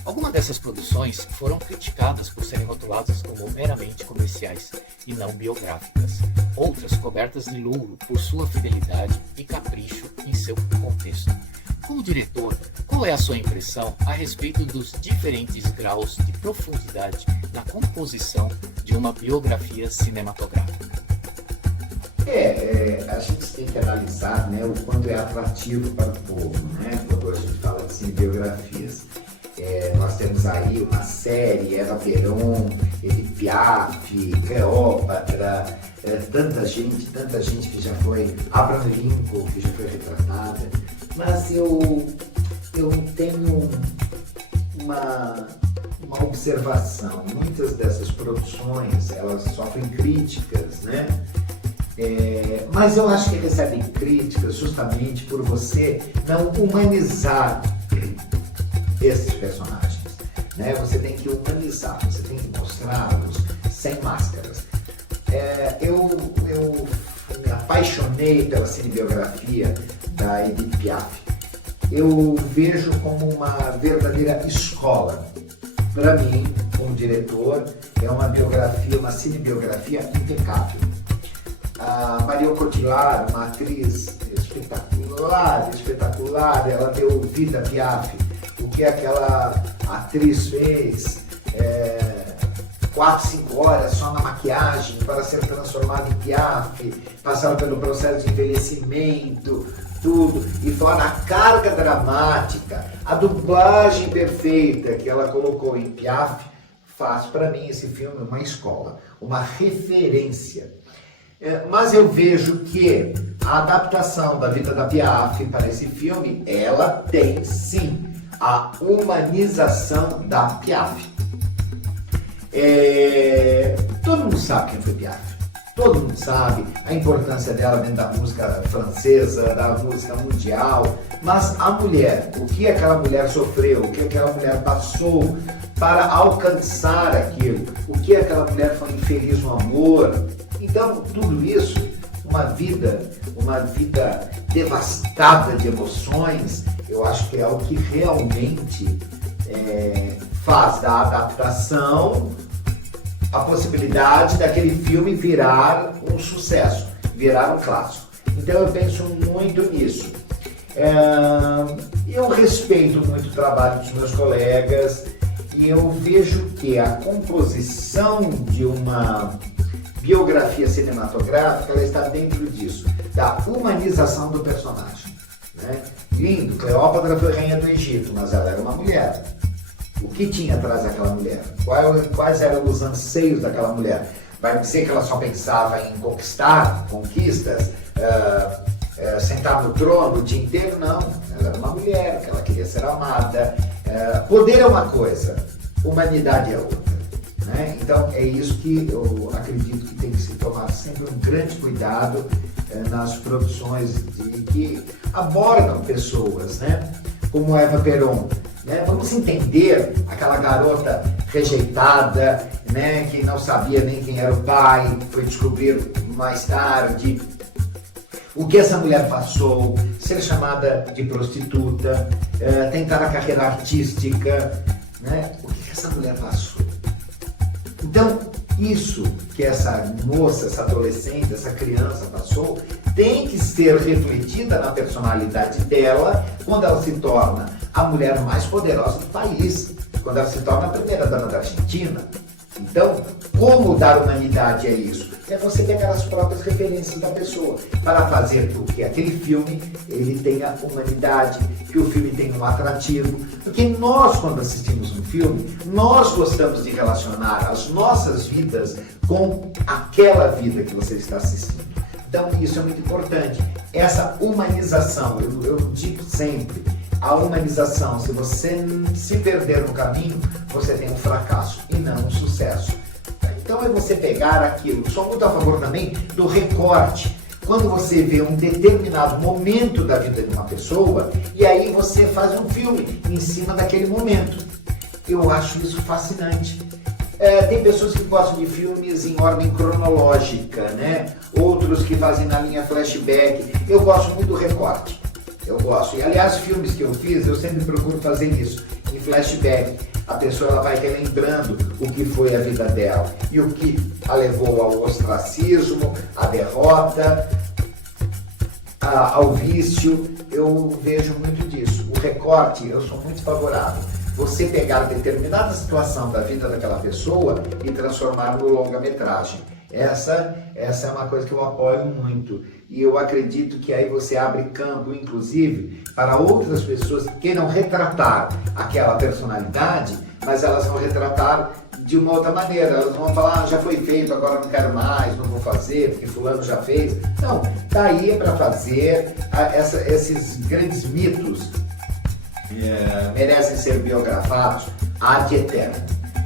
Algumas dessas produções foram criticadas por serem rotuladas como meramente comerciais e não biográficas, outras cobertas de louro por sua fidelidade e capricho em seu contexto. Como diretor, qual é a sua impressão a respeito dos diferentes graus de profundidade na composição de uma biografia cinematográfica? A gente tem que analisar, né, o quanto é atrativo para o povo, né, quando a gente fala de cinebiografias. Nós temos aí uma série, Eva Peron, Edith Piaf, Cleópatra, tanta gente que já foi, Abraham Lincoln, que já foi retratada, mas eu tenho uma observação. Muitas dessas produções, elas sofrem críticas, né? Mas eu acho que recebem críticas justamente por você não humanizar esses personagens, né? Você tem que humanizar, você tem que mostrá-los sem máscaras. Eu me apaixonei pela cinebiografia da Edith Piaf. Eu vejo como uma verdadeira escola. Para mim, como diretor, é uma biografia, uma cinebiografia impecável. A Marion Cotillard, uma atriz espetacular, ela deu vida a Piaf. O que aquela atriz fez, 4, 5 horas só na maquiagem para ser transformada em Piaf, passaram pelo processo de envelhecimento, tudo, e falar na carga dramática, a dublagem perfeita que ela colocou em Piaf, faz para mim esse filme uma escola, uma referência. Mas eu vejo que a adaptação da vida da Piaf para esse filme, ela tem sim a humanização da Piaf. Todo mundo sabe quem foi Piaf. Todo mundo sabe a importância dela dentro da música francesa, da música mundial. Mas a mulher, o que aquela mulher sofreu, o que aquela mulher passou para alcançar aquilo, o que aquela mulher foi infeliz no amor. Então, tudo isso, uma vida devastada de emoções, eu acho que é o que realmente faz da adaptação a possibilidade daquele filme virar um sucesso, virar um clássico. Então eu penso muito nisso. Eu respeito muito o trabalho dos meus colegas e eu vejo que a composição de uma biografia cinematográfica, ela está dentro disso, da humanização do personagem. Né? Lindo, Cleópatra foi rainha do Egito, mas ela era uma mulher. O que tinha atrás daquela mulher? Quais eram os anseios daquela mulher? Vai dizer que ela só pensava em conquistar, conquistas, sentar no trono o dia inteiro? Não, ela era uma mulher, ela queria ser amada. Poder é uma coisa, humanidade é outra. Né? Então é isso que eu acredito que tem que se tomar sempre um grande cuidado nas produções que abordam pessoas, né? Como Eva Peron. Né? Vamos entender aquela garota rejeitada, né? Que não sabia nem quem era o pai, foi descobrir mais tarde o que essa mulher passou, ser chamada de prostituta, tentar a carreira artística, né? O que essa mulher passou. Então, isso que essa moça, essa adolescente, essa criança passou, tem que ser refletida na personalidade dela quando ela se torna a mulher mais poderosa do país, quando ela se torna a primeira dama da Argentina. Então, como dar humanidade a isso? É você pegar as próprias referências da pessoa para fazer com que aquele filme ele tenha humanidade, que o filme tenha um atrativo. Porque nós, quando assistimos um filme, nós gostamos de relacionar as nossas vidas com aquela vida que você está assistindo. Então, isso é muito importante. Essa humanização, eu digo sempre, a humanização, se você se perder no caminho, você tem um fracasso e não um sucesso. Então é você pegar aquilo. Sou muito a favor também do recorte. Quando você vê um determinado momento da vida de uma pessoa, e aí você faz um filme em cima daquele momento. Eu acho isso fascinante. Tem pessoas que gostam de filmes em ordem cronológica, né? Outros que fazem na linha flashback. Eu gosto muito do recorte. Eu gosto. E aliás, filmes que eu fiz, eu sempre procuro fazer isso, em flashback. A pessoa ela vai relembrando o que foi a vida dela e o que a levou ao ostracismo, à derrota, ao vício. Eu vejo muito disso. O recorte, eu sou muito favorável. Você pegar determinada situação da vida daquela pessoa e transformar no longa-metragem. Essa é uma coisa que eu apoio muito. E eu acredito que aí você abre campo, inclusive, para outras pessoas que queiram retratar aquela personalidade, mas elas vão retratar de uma outra maneira. Elas vão falar, já foi feito, agora não quero mais, não vou fazer, porque fulano já fez. Não, daí é para fazer esses grandes mitos merecem ser biografados ad eterno.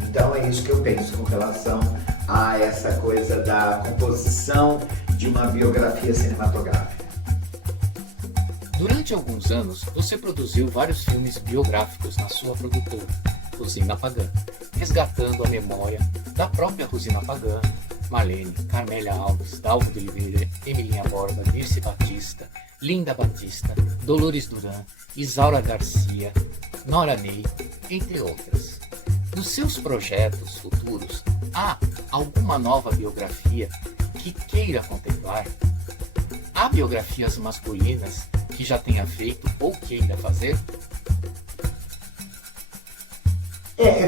Então é isso que eu penso com relação a essa coisa da composição de uma biografia cinematográfica. Durante alguns anos, você produziu vários filmes biográficos na sua produtora, Rosina Pagan, resgatando a memória da própria Rosina Pagan, Marlene, Carmélia Alves, Dalvo de Oliveira, Emilinha Borba, Dirce Batista, Linda Batista, Dolores Duran, Isaura Garcia, Nora Ney, entre outras. Nos seus projetos futuros, há alguma nova biografia que queira contemplar? Há biografias masculinas que já tenha feito ou queira fazer?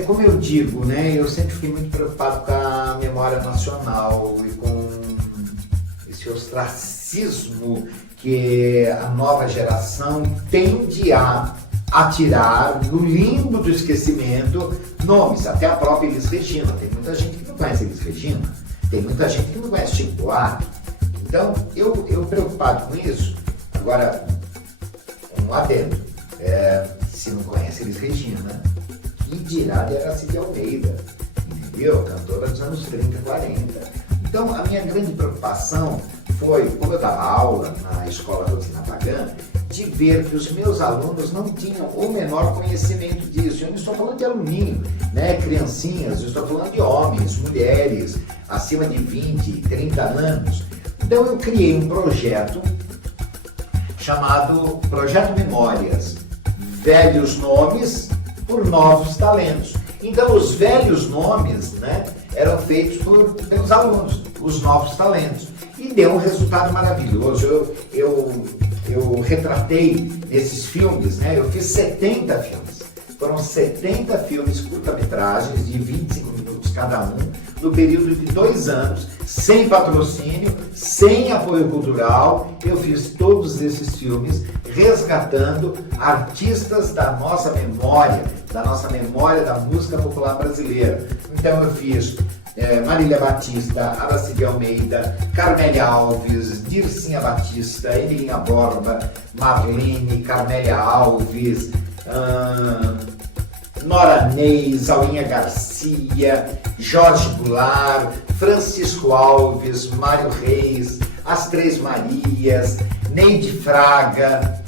Como eu digo, né? Eu sempre fiquei muito preocupado com a memória nacional e com esse ostracismo que a nova geração tende a atirar no limbo do esquecimento nomes, até a própria Elis Regina. Tem muita gente que não conhece Elis Regina, tem muita gente que não conhece Chico Buarque. Então, eu preocupado com isso, agora, um adendo, se não conhece Elis Regina, que dirá de Aracide Almeida, entendeu? Cantora dos anos 30, 40. Então, a minha grande preocupação foi, como eu dava aula na escola Rosina Pagan, de ver que os meus alunos não tinham o menor conhecimento disso. Eu não estou falando de aluninho, né, criancinhas, eu estou falando de homens, mulheres, acima de 20, 30 anos. Então eu criei um projeto chamado Projeto Memórias, Velhos Nomes por Novos Talentos. Então os velhos nomes, né, eram feitos pelos alunos, os novos talentos. E deu um resultado maravilhoso. Eu retratei nesses filmes, né? Eu fiz 70 filmes. Foram 70 filmes curta-metragens de 25 minutos cada um, no período de 2 anos, sem patrocínio, sem apoio cultural. Eu fiz todos esses filmes resgatando artistas da nossa memória da música popular brasileira. Então eu fiz Marília Batista, Aracide Almeida, Carmélia Alves, Dircinha Batista, Emilinha Borba, Marlene, Carmélia Alves, Nora Ney, Aulinha Garcia, Jorge Goulart, Francisco Alves, Mário Reis, As Três Marias, Neide Fraga.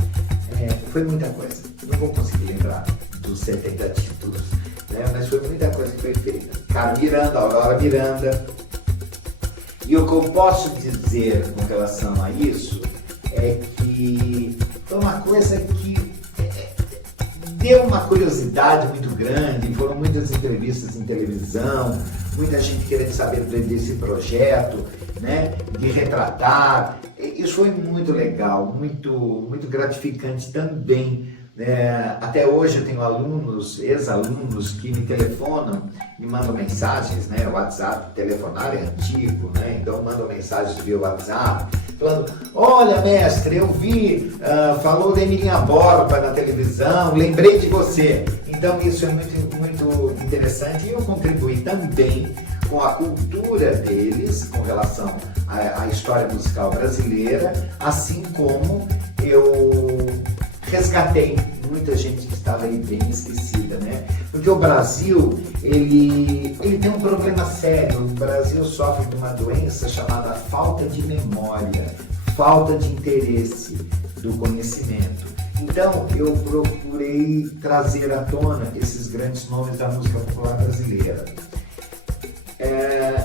Foi muita coisa. Não vou conseguir lembrar dos 70 títulos, né? Mas foi muita coisa que foi feita. Carmen Miranda, Aurora Miranda. E o que eu posso dizer com relação a isso é que foi uma coisa que deu uma curiosidade muito grande. Foram muitas entrevistas em televisão, muita gente querendo saber desse projeto, né, de retratar. Isso foi muito legal, muito gratificante também. Até hoje eu tenho alunos, ex-alunos que me telefonam, me mandam mensagens, né? O WhatsApp, telefonar é antigo, né? Então mandam mensagens via WhatsApp, falando: olha, mestre, eu vi, falou da Emilinha Borba na televisão, lembrei de você. Então isso é muito interessante, e eu contribuí também com a cultura deles com relação à história musical brasileira, assim como eu resgatei muita gente que estava aí bem esquecida, né? Porque o Brasil, ele tem um problema sério. O Brasil sofre de uma doença chamada falta de memória, falta de interesse do conhecimento. Então, eu procurei trazer à tona esses grandes nomes da música popular brasileira.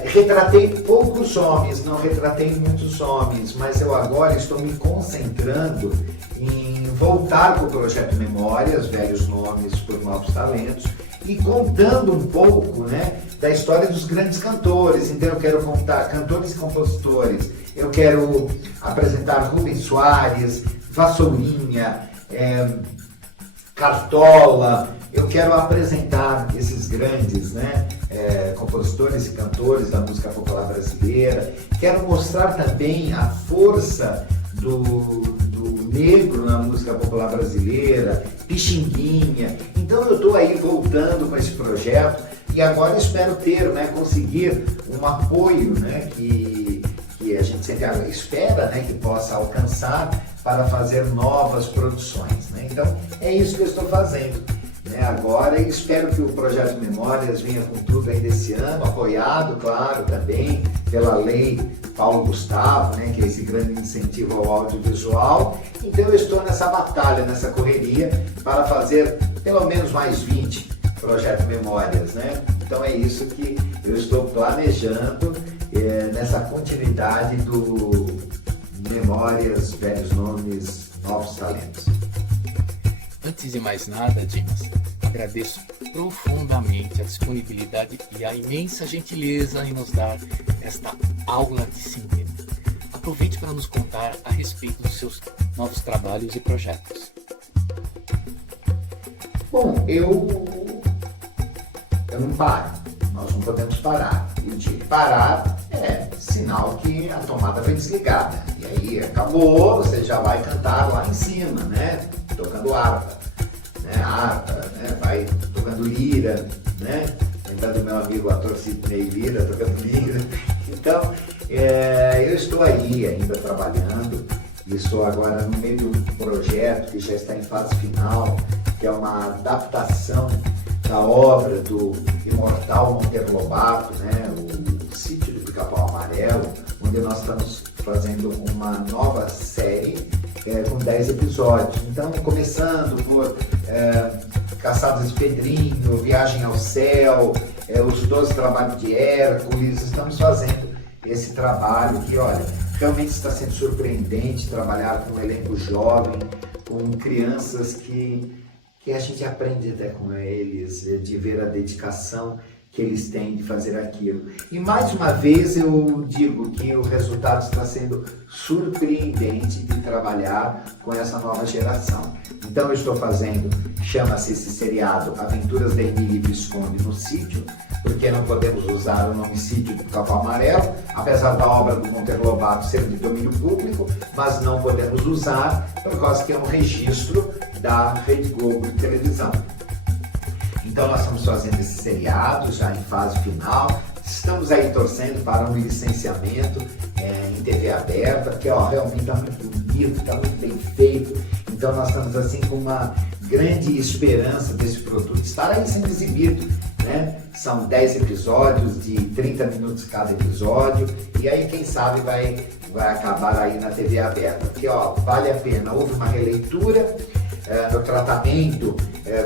Retratei poucos homens, não retratei muitos homens, mas eu agora estou me concentrando em voltar para o Projeto Memórias, velhos nomes por novos talentos, e contando um pouco, né, da história dos grandes cantores. Então eu quero contar cantores e compositores, eu quero apresentar Rubens Soares, Vassourinha, Cartola. Eu quero apresentar esses grandes, né, compositores e cantores da música popular brasileira. Quero mostrar também a força do negro na música popular brasileira, Pixinguinha. Então eu estou aí voltando com esse projeto e agora espero ter, né, conseguir um apoio, né, que a gente sempre espera, né, que possa alcançar para fazer novas produções, né? Então é isso que eu estou fazendo, né, agora, e espero que o Projeto Memórias venha com tudo ainda esse ano, apoiado, claro, também pela lei Paulo Gustavo, né, que é esse grande incentivo ao audiovisual. Então eu estou nessa batalha, nessa correria, para fazer pelo menos mais 20 Projeto Memórias, né? Então é isso que eu estou planejando, nessa continuidade do Memórias, velhos nomes, novos talentos. Antes de mais nada, Dimas, agradeço profundamente a disponibilidade e a imensa gentileza em nos dar esta aula de cinema. Aproveite para nos contar a respeito dos seus novos trabalhos e projetos. Bom, eu não paro, nós não podemos parar. E o dia que parar é sinal que a tomada foi desligada. E aí acabou, você já vai cantar lá em cima, né? Tocando harpa, né? Vai tocando lira, né? Lembrando do meu amigo ator Sidney Lira, tocando lira. Então, eu estou aí ainda trabalhando, e estou agora no meio de um projeto que já está em fase final, que é uma adaptação da obra do imortal Monteiro Lobato, né? O Sítio do Pica-Pau Amarelo, onde nós estamos fazendo uma nova série com 10 episódios. Então, começando por Caçadas de Pedrinho, Viagem ao Céu, os 12 Trabalhos de Hércules. Estamos fazendo esse trabalho que, olha, realmente está sendo surpreendente trabalhar com um elenco jovem, com crianças que a gente aprende até com eles, de ver a dedicação que eles têm de fazer aquilo. E mais uma vez eu digo que o resultado está sendo surpreendente de trabalhar com essa nova geração. Então eu estou fazendo, chama-se esse seriado Aventuras da Emília Visconde no Sítio, porque não podemos usar o nome Sítio do Capão Amarelo, apesar da obra do Monteiro Lobato ser de domínio público, mas não podemos usar por causa que é um registro da Rede Globo de televisão. Então nós estamos fazendo esse seriado já em fase final, estamos aí torcendo para um licenciamento em TV aberta, porque realmente está muito bonito, está muito bem feito, então nós estamos assim com uma grande esperança desse produto estar aí sendo exibido, né? São 10 episódios de 30 minutos cada episódio, e aí quem sabe vai acabar aí na TV aberta, porque vale a pena, houve uma releitura no tratamento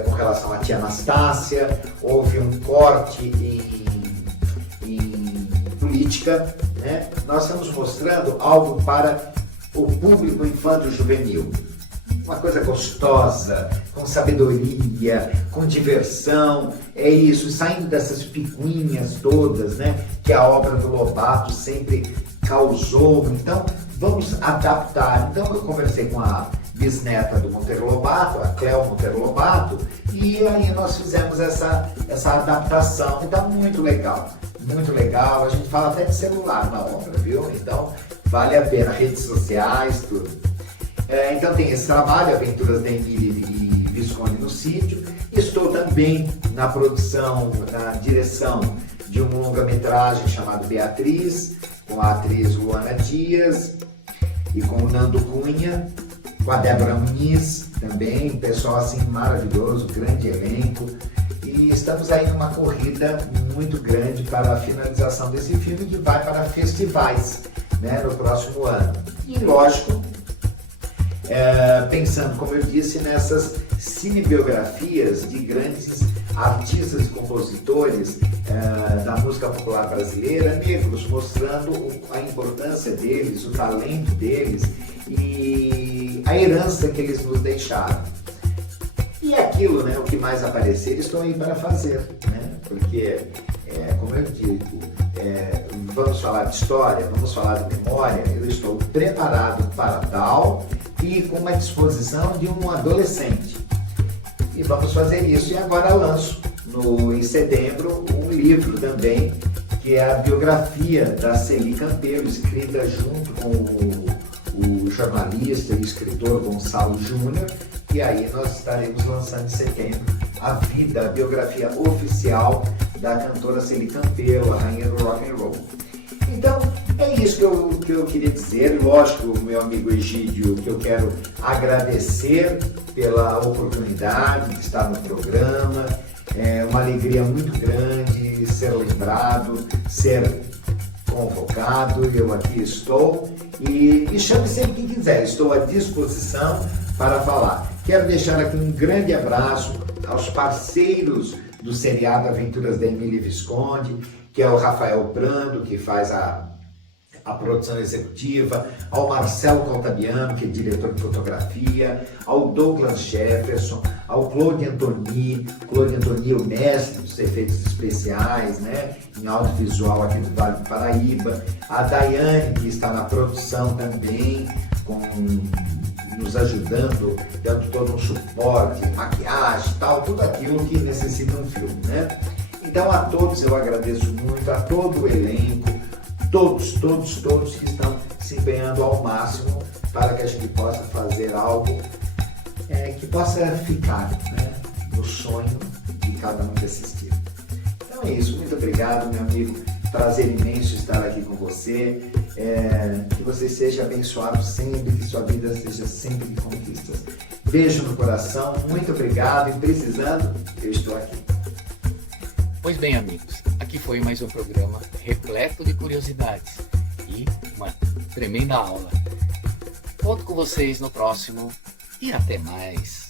com relação à tia Anastácia, houve um corte em política, né? Nós estamos mostrando algo para o público infanto-juvenil, uma coisa gostosa, com sabedoria, com diversão, é isso, saindo dessas picuinhas todas, né, que a obra do Lobato sempre causou. Então vamos adaptar. Então eu conversei com a bisneta do Monteiro Lobato, a Cléo Monteiro Lobato, e aí nós fizemos essa adaptação. Então muito legal, a gente fala até de celular na obra, viu? Então vale a pena, redes sociais, tudo. Então tem esse trabalho, Aventuras da Emília e Visconde no Sítio. Estou também na produção, na direção de um longa-metragem chamado Beatriz, com a atriz Luana Dias e com o Nando Cunha, com a Débora Muniz também, pessoal assim maravilhoso, grande elenco. E estamos aí numa corrida muito grande para a finalização desse filme, que vai para festivais, né, no próximo ano. E lógico, pensando, como eu disse, nessas cinebiografias de grandes artistas e compositores da música popular brasileira, negros, mostrando a importância deles, o talento deles e a herança que eles nos deixaram. E aquilo, né, o que mais aparecer, estou aí para fazer, né? Porque, como eu digo, vamos falar de história, vamos falar de memória, eu estou preparado para tal e com uma disposição de um adolescente. E vamos fazer isso. E agora lanço, em setembro, um livro também, que é a biografia da Celi Campelo, escrita junto com o jornalista e escritor Gonçalo Júnior, e aí nós estaremos lançando em setembro a biografia oficial da cantora Celi Campelo, a rainha do rock and roll. Então, é isso que eu queria dizer. Lógico, meu amigo Egídio, que eu quero agradecer pela oportunidade de estar no programa. É uma alegria muito grande ser lembrado, ser convocado. Eu aqui estou. E me chame sempre que quiser, estou à disposição para falar. Quero deixar aqui um grande abraço aos parceiros do seriado Aventuras da Emília Visconde, que é o Rafael Brando, que faz a produção executiva, ao Marcelo Contabiano, que é diretor de fotografia, ao Douglas Jefferson, ao Claude Antoni, o mestre dos efeitos especiais, né, em audiovisual aqui do Vale do Paraíba, a Daiane, que está na produção também, nos ajudando, dando todo um suporte, maquiagem, tal, tudo aquilo que necessita um filme, né? Então a todos eu agradeço muito, a todo o elenco, todos que estão se empenhando ao máximo para que a gente possa fazer algo que possa ficar, né, no sonho de cada um que assistir. Então é isso, muito obrigado, meu amigo, prazer imenso estar aqui com você, que você seja abençoado sempre, que sua vida seja sempre de conquistas. Beijo no coração, muito obrigado, e precisando, eu estou aqui. Pois bem, amigos, aqui foi mais um programa repleto de curiosidades e uma tremenda aula. Conto com vocês no próximo e até mais.